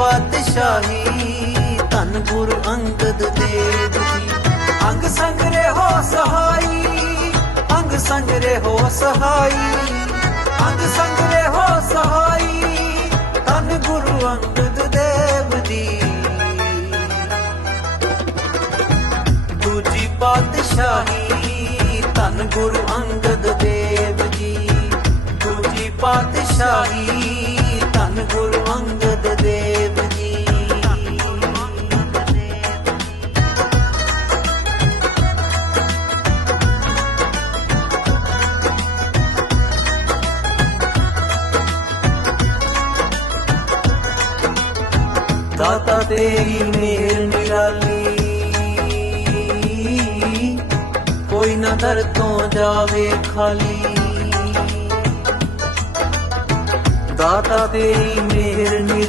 ਪਾਤਸ਼ਾਹੀ ਧੰਨ ਗੁਰ ਅੰਗਦ ਦੇਵ ਜੀ ਅੰਗ ਸੰਗ ਰਹੋ ਸਹਾਈ ਅੰਗ ਸੰਗ ਰਹੋ ਸਹਾਈ ਅੰਗ ਸੰਗ ਰਹੋ ਸਹਾਈ ਧੰਨ ਗੁਰ ਅੰਗਦ ਦੇਵ ਜੀ ਦੂਜੀ ਪਾਤਸ਼ਾਹੀ ਧੰਨ ਗੁਰ ਅੰਗਦ ਦੇਵ ਜੀ ਦੂਜੀ ਪਾਤਸ਼ਾਹੀ ਦਾਤਾ ਤੇਰੀ ਮੇਰ ਨਿਰਾਲੀ ਕੋਈ ਨਾ ਦਰ ਤੋਂ ਜਾਵੇ ਖਾਲੀ ਦਾਤਾ ਤੇਰੀ ਮੇਰ